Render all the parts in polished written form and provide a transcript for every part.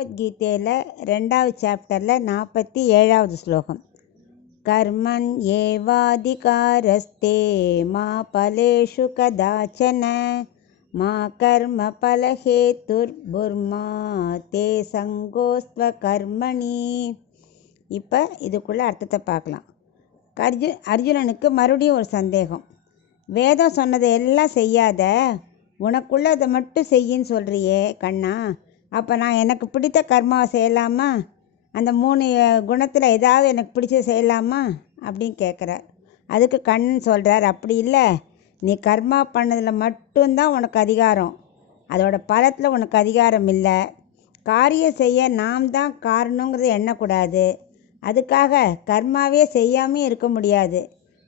பகவத்கீதையில் 2வது சாப்டரில் 47வது ஸ்லோகம். கர்மன் ஏவாதிகாரஸ்தே மா பலேஷு கதாச்சன மா கர்ம பலஹேதுர்புர்மா தே சங்கோஸ்த்வ கர்மணி. இப்போ இதுக்குள்ள அர்த்தத்தை பார்க்கலாம். அர்ஜுனனுக்கு மறுபடியும் ஒரு சந்தேகம். வேதம் சொன்னதை எல்லாம் செய்யாத, உனக்குள்ள அதை மட்டும் செய்யின்னு சொல்கிறியே கண்ணா, அப்போ நான் எனக்கு பிடித்த கர்மாவை செய்யலாமா? அந்த 3 குணத்தில் ஏதாவது எனக்கு பிடிச்சது செய்யலாமா அப்படின்னு கேட்குறார். அதுக்கு கண்ணன் சொல்கிறார், அப்படி இல்லை, நீ கர்மா பண்ணதில் மட்டும்தான் உனக்கு அதிகாரம், அதோட பலத்தில் உனக்கு அதிகாரம் இல்லை. காரியம் செய்ய நாம் தான் காரணங்கிறத எண்ணக்கூடாது. அதுக்காக கர்மாவே செய்யாமே இருக்க முடியாது.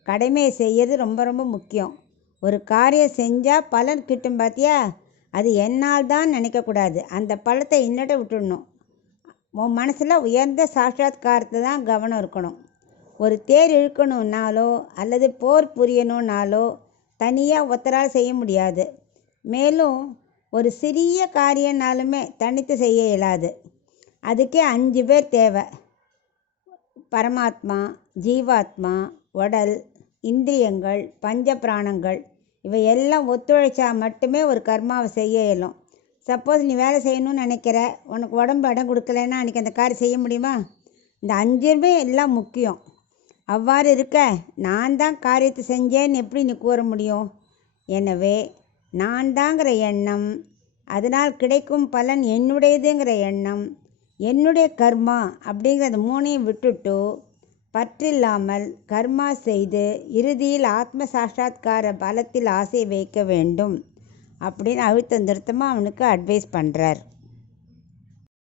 கடமையை செய்யறது ரொம்ப ரொம்ப முக்கியம். ஒரு காரியம் செஞ்சால் பலன் கிட்டும் பார்த்தியா, அது என்னால் தான் நினைக்கக்கூடாது. அந்த பலத்தை இன்னட்ட விட்டுடணும். உன் மனசில் உயர்ந்த சாட்சாத்காரத்தை தான் கவனம் இருக்கணும். ஒரு தேர் இழுக்கணுன்னாலோ அல்லது போர் புரியணுன்னாலோ தனியாக ஒத்தரால் செய்ய முடியாது. மேலும் ஒரு சிறிய காரியம்னாலுமே தனித்து செய்ய இயலாது. அதுக்கே 5 பேர் தேவை. பரமாத்மா, ஜீவாத்மா, உடல், இந்திரியங்கள், பஞ்ச பிராணங்கள் இவை எல்லாம் ஒத்துழைச்சா மட்டுமே ஒரு கர்மாவை செய்ய இயலும். சப்போஸ் நீ வேலை செய்யணும்னு நினைக்கிற, உனக்கு உடம்பு இடம் கொடுக்கலன்னா அன்றைக்கி அந்த காரியம் செய்ய முடியுமா? இந்த 5மே எல்லாம் முக்கியம். அவ்வாறு இருக்க நான் தான் காரியத்தை செஞ்சேன்னு எப்படி நீ கூற முடியும்? எனவே நான் தாங்கிற எண்ணம், அதனால் கிடைக்கும் பலன் என்னுடையதுங்கிற எண்ணம், என்னுடைய கர்மா அப்படிங்கிற அந்த 3ஐயும் விட்டுட்டு பற்றில்லாமல் கர்மா செய்து இறுதியில் ஆத்ம சாட்சாத்கார பலத்தில் ஆசை வைக்க வேண்டும் அப்படின்னு அழுத்த நிறுத்தமாக அவனுக்கு அட்வைஸ் பண்ணுறார்.